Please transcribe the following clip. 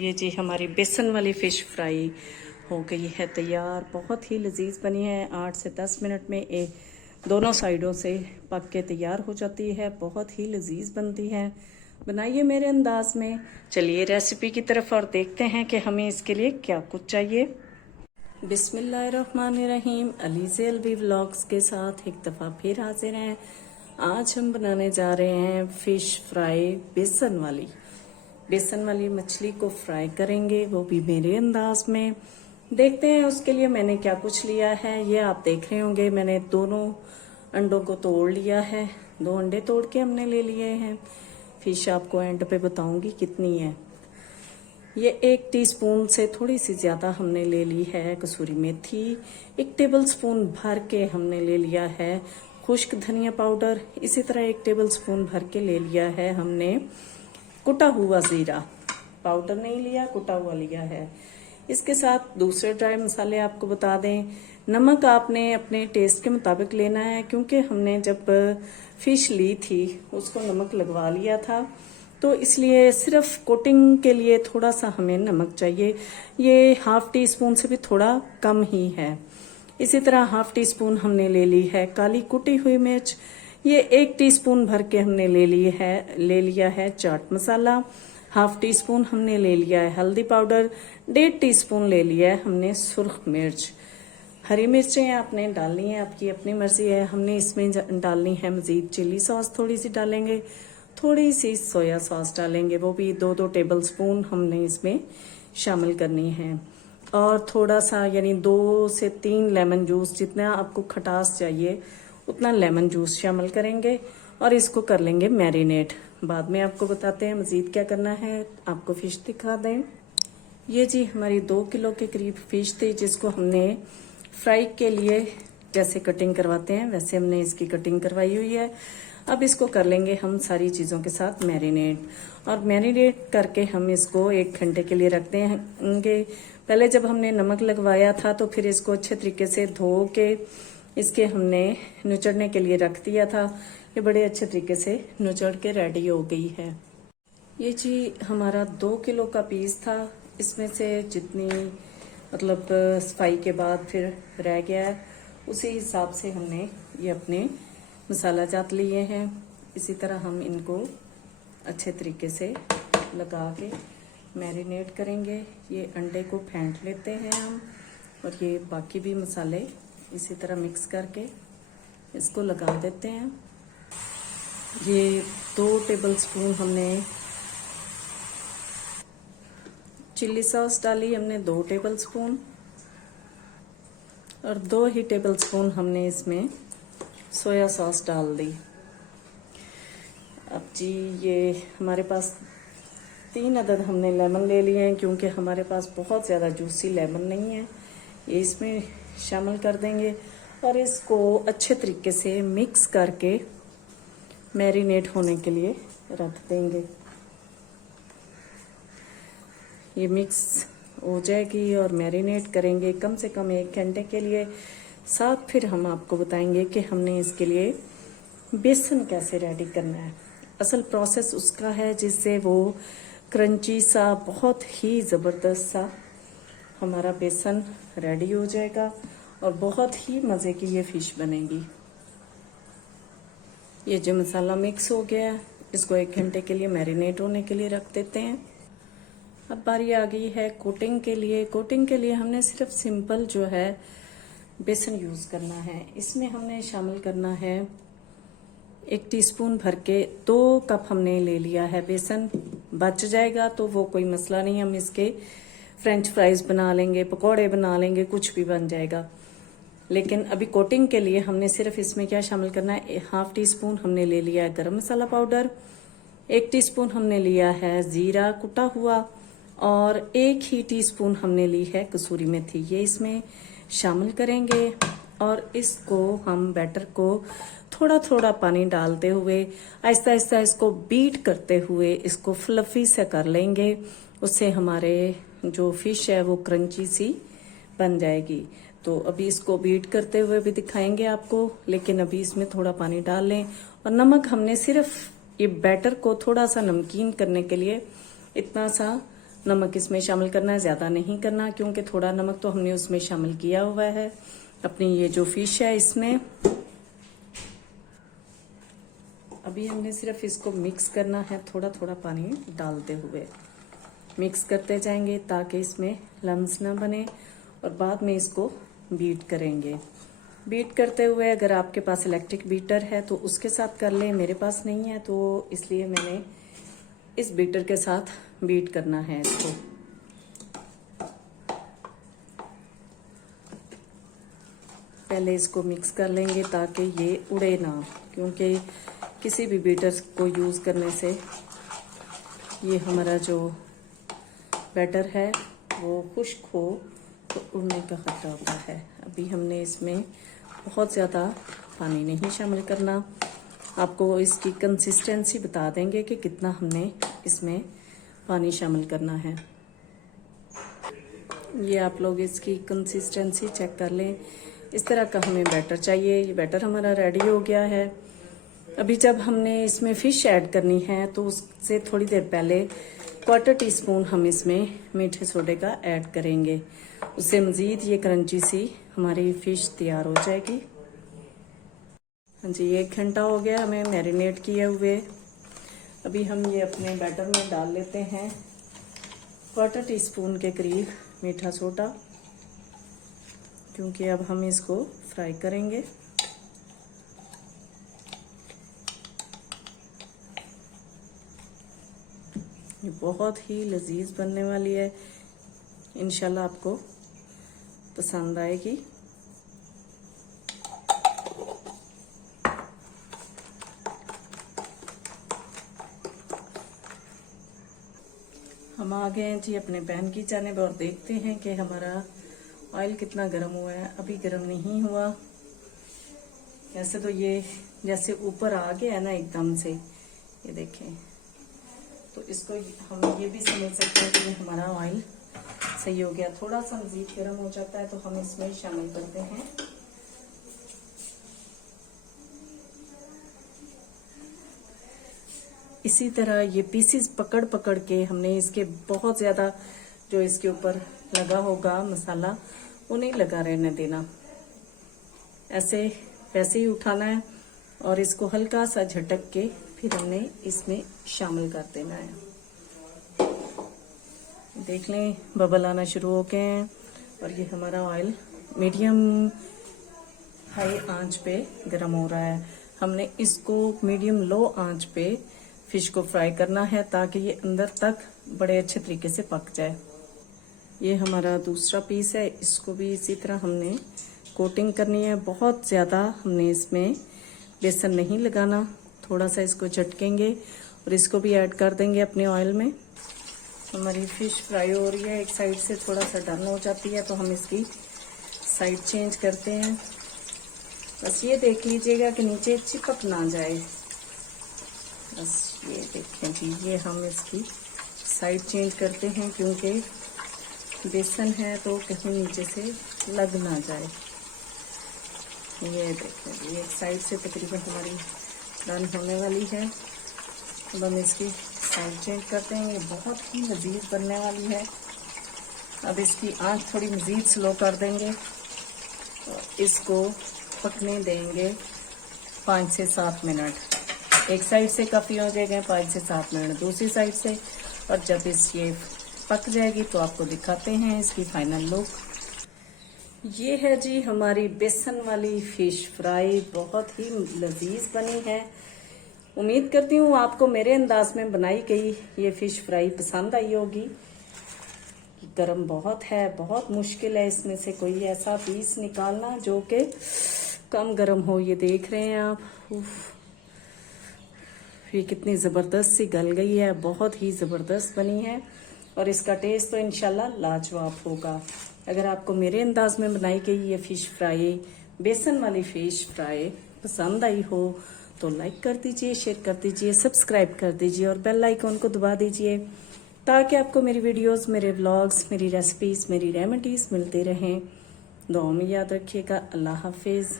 ये जी हमारी बेसन वाली फ़िश फ्राई हो गई है तैयार। बहुत ही लजीज बनी है। 8 से 10 मिनट में दोनों साइडों से पक के तैयार हो जाती है। बहुत ही लजीज बनती है। बनाइए मेरे अंदाज में। चलिए रेसिपी की तरफ और देखते हैं कि हमें इसके लिए क्या कुछ चाहिए। बिस्मिल्लाहिर्रहमानिर्रहीम। अलीज़े अलवी व्लॉग्स के साथ एक दफ़ा फिर हाजिर हैं। आज हम बनाने जा रहे हैं फ़िश फ्राई बेसन वाली मछली को फ्राई करेंगे, वो भी मेरे अंदाज में। देखते हैं उसके लिए मैंने क्या कुछ लिया है। ये आप देख रहे होंगे मैंने दोनों अंडों को तोड़ लिया है। 2 अंडे तोड़ के हमने ले लिए हैं। फिश आपको एंड पे बताऊंगी कितनी है। ये 1 टीस्पून से थोड़ी सी ज़्यादा हमने ले ली है कसूरी मेथी। 1 टेबलस्पून भर के हमने ले लिया है खुश्क धनिया पाउडर। इसी तरह 1 टेबलस्पून भर के ले लिया है हमने कुटा हुआ जीरा। पाउडर नहीं लिया, कुटा हुआ लिया है। इसके साथ दूसरे ड्राई मसाले आपको बता दें। नमक आपने अपने टेस्ट के मुताबिक लेना है, क्योंकि हमने जब फिश ली थी उसको नमक लगवा लिया था, तो इसलिए सिर्फ कोटिंग के लिए थोड़ा सा हमें नमक चाहिए। ये ½ टीस्पून से भी थोड़ा कम ही है। इसी तरह ½ टीस्पून हमने ले ली है काली कुटी हुई मिर्च। ये 1 टीस्पून भर के हमने ले लिया है चाट मसाला। ½ टीस्पून हमने ले लिया है हल्दी पाउडर। 1.5 टीस्पून ले लिया है हमने सुर्ख मिर्च। हरी मिर्चें आपने डालनी है, आपकी अपनी मर्जी है। हमने इसमें डालनी है मजीद चिली सॉस थोड़ी सी डालेंगे, थोड़ी सी सोया सॉस डालेंगे, वो भी 2-2 टेबल स्पून हमने इसमें शामिल करनी है। और थोड़ा सा यानी 2 से 3 लेमन जूस, जितना आपको खटास चाहिए उतना लेमन जूस शामिल करेंगे और इसको कर लेंगे मैरिनेट। बाद में आपको बताते हैं मजीद क्या करना है। आपको फिश दिखा दें। ये जी हमारी 2 किलो के करीब फिश थी, जिसको हमने फ्राई के लिए जैसे कटिंग करवाते हैं वैसे हमने इसकी कटिंग करवाई हुई है। अब इसको कर लेंगे हम सारी चीज़ों के साथ मैरिनेट। और मैरिनेट करके हम इसको 1 घंटे के लिए रख देंगे। पहले जब हमने नमक लगवाया था तो फिर इसको अच्छे तरीके से धो के इसके हमने नुचड़ने के लिए रख दिया था। ये बड़े अच्छे तरीके से नुचड़ के रेडी हो गई है। ये जी हमारा 2 किलो का पीस था। इसमें से जितनी मतलब सफाई के बाद फिर रह गया है, उसी हिसाब से हमने ये अपने मसाला जात लिए हैं। इसी तरह हम इनको अच्छे तरीके से लगा के मैरिनेट करेंगे। ये अंडे को फेंट लेते हैं हम, और ये बाकी भी मसाले इसी तरह मिक्स करके इसको लगा देते हैं। ये 2 टेबलस्पून हमने चिल्ली सॉस डाली, हमने 2 टेबलस्पून, और 2 ही टेबलस्पून हमने इसमें सोया सॉस डाल दी। अब जी ये हमारे पास 3 अदद हमने लेमन ले लिए हैं, क्योंकि हमारे पास बहुत ज़्यादा जूसी लेमन नहीं है। ये इसमें शामिल कर देंगे और इसको अच्छे तरीके से मिक्स करके मैरिनेट होने के लिए रख देंगे। ये मिक्स हो जाएगी और मैरिनेट करेंगे कम से कम 1 घंटे के लिए। साथ फिर हम आपको बताएंगे कि हमने इसके लिए बेसन कैसे रेडी करना है। असल प्रोसेस उसका है जिससे वो क्रंची सा, बहुत ही ज़बरदस्त सा हमारा बेसन रेडी हो जाएगा और बहुत ही मज़े की ये फ़िश बनेगी। ये जो मसाला मिक्स हो गया है, इसको 1 घंटे के लिए मैरिनेट होने के लिए रख देते हैं। अब बारी आ गई है कोटिंग के लिए। कोटिंग के लिए हमने सिर्फ सिंपल जो है बेसन यूज़ करना है। इसमें हमने शामिल करना है 1 टीस्पून भर के 2 कप हमने ले लिया है बेसन। बच जाएगा तो वो कोई मसला नहीं, हम इसके फ्रेंच फ्राइज बना लेंगे, पकौड़े बना लेंगे, कुछ भी बन जाएगा। लेकिन अभी कोटिंग के लिए हमने सिर्फ इसमें क्या शामिल करना है। ½ टीस्पून हमने ले लिया है गरम मसाला पाउडर, 1 टीस्पून हमने लिया है जीरा कुटा हुआ, और 1 ही टीस्पून हमने ली है कसूरी मेथी। ये इसमें शामिल करेंगे और इसको हम बैटर को थोड़ा थोड़ा पानी डालते हुए आहिस्ता आहिस्ता इसको बीट करते हुए इसको फ्लफी से कर लेंगे। उससे हमारे जो फिश है वो क्रंची सी बन जाएगी। तो अभी इसको बीट करते हुए भी दिखाएंगे आपको, लेकिन अभी इसमें थोड़ा पानी डाल लें। और नमक हमने सिर्फ ये बैटर को थोड़ा सा नमकीन करने के लिए इतना सा नमक इसमें शामिल करना है, ज़्यादा नहीं करना, क्योंकि थोड़ा नमक तो हमने उसमें शामिल किया हुआ है अपनी ये जो फिश है इसमें। अभी हमने सिर्फ इसको मिक्स करना है, थोड़ा थोड़ा पानी डालते हुए मिक्स करते जाएंगे ताकि इसमें लम्स ना बने, और बाद में इसको बीट करेंगे। बीट करते हुए अगर आपके पास इलेक्ट्रिक बीटर है तो उसके साथ कर लें, मेरे पास नहीं है तो इसलिए मैंने इस बीटर के साथ बीट करना है इसको। पहले इसको मिक्स कर लेंगे ताकि ये उड़े ना, क्योंकि किसी भी बीटर को यूज़ करने से ये हमारा जो बैटर है वो खुश्क हो तो उड़ने का खतरा होता है। अभी हमने इसमें बहुत ज़्यादा पानी नहीं शामिल करना, आपको इसकी कंसिस्टेंसी बता देंगे कि कितना हमने इसमें पानी शामिल करना है। ये आप लोग इसकी कंसिस्टेंसी चेक कर लें, इस तरह का हमें बैटर चाहिए। ये बैटर हमारा रेडी हो गया है। अभी जब हमने इसमें फ़िश ऐड करनी है तो उससे थोड़ी देर पहले 1/4 टीस्पून हम इसमें मीठे सोडे का ऐड करेंगे, उससे मज़ीद ये क्रंची सी हमारी फ़िश तैयार हो जाएगी। हाँ जी, 1 घंटा हो गया हमें मैरिनेट किए हुए। अभी हम ये अपने बैटर में डाल लेते हैं 1/4 टीस्पून के करीब मीठा सोडा, क्योंकि अब हम इसको फ्राई करेंगे। ये बहुत ही लजीज बनने वाली है, इंशाल्लाह आपको पसंद आएगी। हम आ गए हैं जी अपने पैन की जानिब और देखते हैं कि हमारा ऑयल कितना गर्म हुआ है। अभी गर्म नहीं हुआ, ऐसे तो ये जैसे ऊपर आ गया है ना एकदम से, ये देखें, तो इसको हम ये भी समझ सकते हैं कि ये हमारा ऑयल सही हो गया। थोड़ा सा मजीद गर्म हो जाता है तो हम इसमें शामिल करते हैं इसी तरह ये पीसेस पकड़ पकड़ के हमने इसके बहुत ज़्यादा जो इसके ऊपर लगा होगा मसाला वो नहीं लगा रहने देना, ऐसे वैसे ही उठाना है और इसको हल्का सा झटक के फिर हमने इसमें शामिल कर देना है। देख लें बबल आना शुरू हो गए हैं और ये हमारा ऑयल मीडियम हाई आंच पे गर्म हो रहा है। हमने इसको मीडियम लो आंच पे फिश को फ्राई करना है ताकि ये अंदर तक बड़े अच्छे तरीके से पक जाए। ये हमारा दूसरा पीस है, इसको भी इसी तरह हमने कोटिंग करनी है। बहुत ज़्यादा हमने इसमें बेसन नहीं लगाना, थोड़ा सा इसको झटकेंगे और इसको भी ऐड कर देंगे अपने ऑयल में। हमारी फिश फ्राई हो रही है, एक साइड से थोड़ा सा डन हो जाती है तो हम इसकी साइड चेंज करते हैं। बस ये देख लीजिएगा कि नीचे चिपक ना जाए, बस ये देखें जी। ये हम इसकी साइड चेंज करते हैं क्योंकि बेसन है तो कहीं नीचे से लग ना जाए। ये देखें जी, एक साइड से तकरीबन हमारी डन होने वाली है। अब हम इसकी साइड चेंज करते हैं। ये बहुत ही लजीज बनने वाली है। अब इसकी आंच थोड़ी मज़ीद स्लो कर देंगे और इसको पकने देंगे 5 से 7 मिनट। एक साइड से काफ़ी हो जाएगा 5 से 7 मिनट, दूसरी साइड से। और जब ये पक जाएगी तो आपको दिखाते हैं इसकी फाइनल लुक। ये है जी हमारी बेसन वाली फिश फ्राई, बहुत ही लजीज बनी है। उम्मीद करती हूँ आपको मेरे अंदाज में बनाई गई ये फिश फ्राई पसंद आई होगी। गरम बहुत है, बहुत मुश्किल है इसमें से कोई ऐसा पीस निकालना जो कि कम गरम हो। ये देख रहे हैं आप, ये कितनी ज़बरदस्त सी गल गई है, बहुत ही ज़बरदस्त बनी है और इसका टेस्ट तो इंशाल्लाह लाजवाब होगा। अगर आपको मेरे अंदाज में बनाई गई ये फिश फ्राई, बेसन वाली फिश फ्राई पसंद आई हो तो लाइक कर दीजिए, शेयर कर दीजिए, सब्सक्राइब कर दीजिए और बेल आइकॉन को दबा दीजिए ताकि आपको मेरी वीडियोस, मेरे व्लॉग्स, मेरी रेसिपीज, मेरी रेमेडीज मिलती रहें। दुआ में याद रखिएगा। अल्लाह हाफिज़।